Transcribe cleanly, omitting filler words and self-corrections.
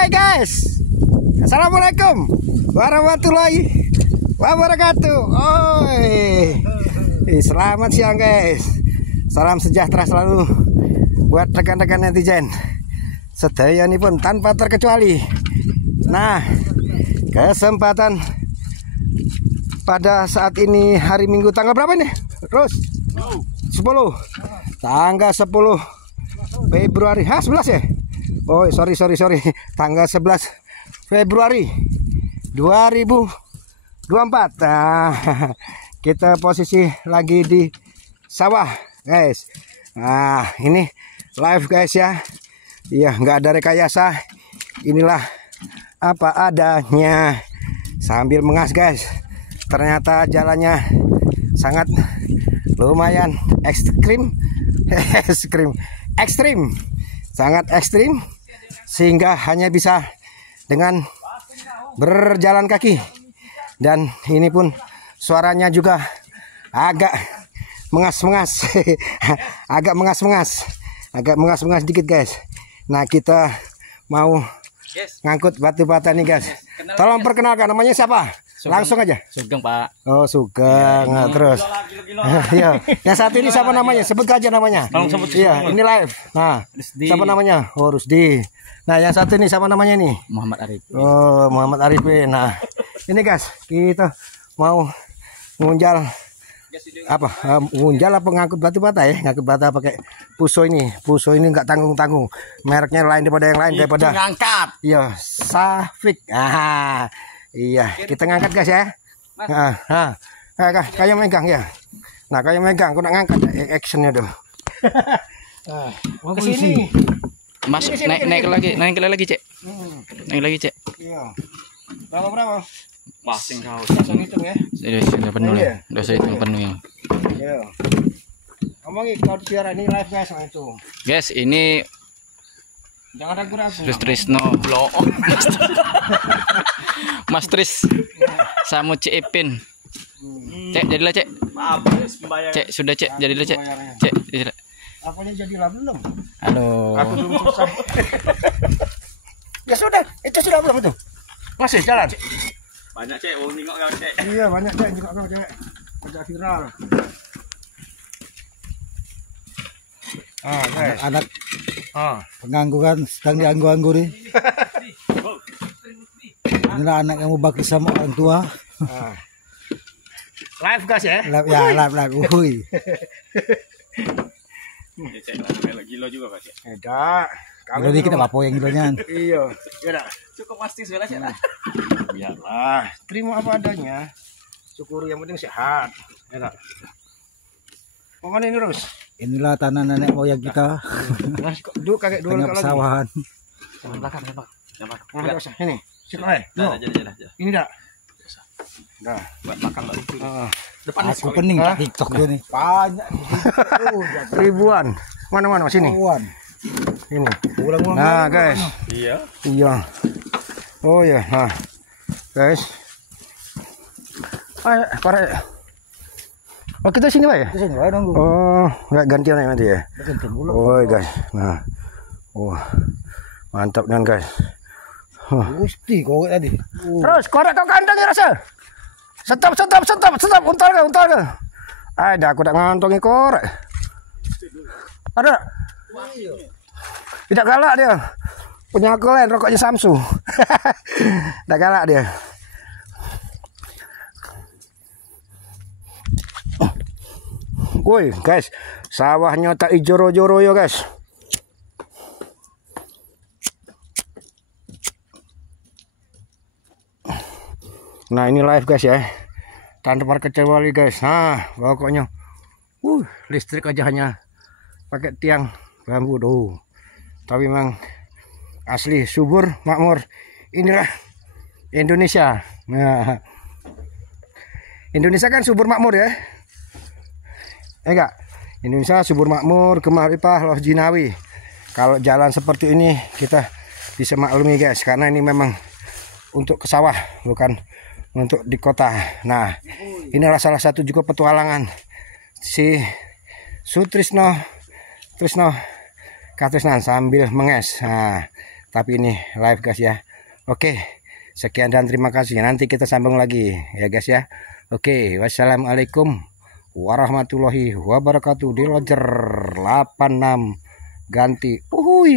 Hai guys, assalamualaikum warahmatullahi wabarakatuh. Selamat siang guys. Salam sejahtera selalu buat rekan-rekan netizen sedaya pun tanpa terkecuali. Nah, kesempatan pada saat ini hari Minggu tanggal berapa nih? Terus 10. Tanggal 10 Februari. 11 ya? Oh, sorry. Tanggal 11 Februari 2024. Nah, kita posisi lagi di sawah, guys. Nah, ini live guys ya. Iya, nggak ada rekayasa. Inilah apa adanya sambil mengas, guys. Ternyata jalannya sangat lumayan ekstrim, sangat ekstrim, sehingga hanya bisa dengan berjalan kaki. Dan ini pun suaranya juga agak mengas-mengas, agak mengas-mengas dikit guys. Nah, kita mau ngangkut batu bata nih guys. Tolong perkenalkan, namanya siapa? Sugeng. Langsung aja. Sugeng, Pak. Oh, Sugeng. Nah, terus. Iya. Yang satu ini siapa namanya? Sebut aja namanya. Iya, ini live. Nah, Rusdi. Siapa namanya? Oh, Rusdi. Nah, yang satu ini siapa namanya nih? Muhammad Arif. Oh, Muhammad Arif. Nah, ini guys, kita mau ngunjal apa? Ngunjal apa ngangkut batu bata ya? Ngangkut bata pakai Puso ini. Puso ini enggak tanggung-tanggung. Mereknya lain daripada yang lain, daripada ngangkat. Iya, Safik. Ah. Iya, kita ngangkat guys ya. Kayak megang ya. Nah, kayak megang, aku nak ngangkat actionnya tuh. Ke sini. Mas, naik lagi, Cek. Naik lagi, Cek. Iya. Berapa? Pasing kau. Langsung hitung ya. Sudah penuh ya. Udah saya hitung penuh ya. Iya. Ngomongin kalau siaran ini live guys itu. Guys, ini jangan ragu-ragu. Trisno blok. Mas Tris sama Cek Ipin. Cek, jadilah Cek. Cek, sudah Cek, jadilah Cek. Cek, jadilah. Apanya jadilah belum? Aduh. Aku belum selesai. Ya sudah, itu sudah belum itu? Masih jalan. Banyak Cek, nengok kau Cek. Iya, banyak Cek, nengok kau Cek. Agak viral. Guys. Anak pengangguran sedang dianggur-anggur nih. Inilah anak yang mau bakti sama orang tua. Live guys ya? Live. Uhuy. Cek, gila juga Pak Cek. Tidak. Gila dikit apa yang gilanya. Iya. Ya Cukup pasti sudah Cek. Biarlah, terima apa adanya. Syukur, yang penting sehat. Ya tak? Mana ini Rus? Inilah tanah nenek moyang kita. Duduk kakek dulu tengah pesawahan. Belakang. Nah, usah. Ini. Siapa ini dak. Dah. Buat makan baru. Depan aku pening TikTok dia nih. Banyak. Ribuan. Mana sini. Ribuan. Ini. Nah, guys. Iya. Oh ya, nah. Guys. Ayo, pare. Oh, kita sini Pak ya? Sini, ayo nunggu. Oh, enggak gantian ya nanti ya. Gantian dulu. Oh, guys. Nah. Wah. Mantap dan guys. Gusti korek tadi. Terus korek kau kandang ya rasa. Stop. Untar ke. Ada aku tak ngantongi korek. Ada. Tidak galak dia. Punya aku lain rokoknya Samsu. Tidak galak dia. Woi guys, sawahnya tak ijoro-joro ya guys. Nah, ini live guys ya. Tanpa kecuali guys. Nah, pokoknya listrik aja hanya pakai tiang bambu tuh. Tapi memang asli subur makmur. Inilah Indonesia. Nah, Indonesia kan subur makmur ya. Enggak. Indonesia subur makmur, gemah ripah, loh jinawi. Kalau jalan seperti ini kita bisa maklumi guys, karena ini memang untuk ke sawah, bukan untuk di kota. Nah, inilah salah satu juga petualangan si Sutrisno Katrisnan sambil menges. Nah, tapi ini live guys ya. Oke, sekian dan terima kasih. Nanti kita sambung lagi ya guys ya. Oke, wassalamualaikum warahmatullahi wabarakatuh. Di Roger 86 ganti. Uhuy.